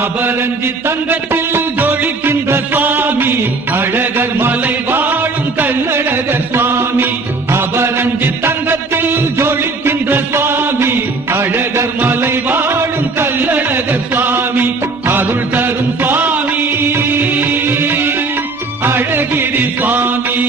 அபரஞ்சி தங்கத்தில் ஜொலிக்கின்ற சுவாமி அழகர் மலை வாழும் கள்ளழகர் சுவாமி அபரஞ்சி தங்கத்தில் ஜொலிக்கின்ற சுவாமி அழகர் மலை வாழும் கள்ளழகர் சுவாமி அருள் தரும் சுவாமி அழகிரி சுவாமி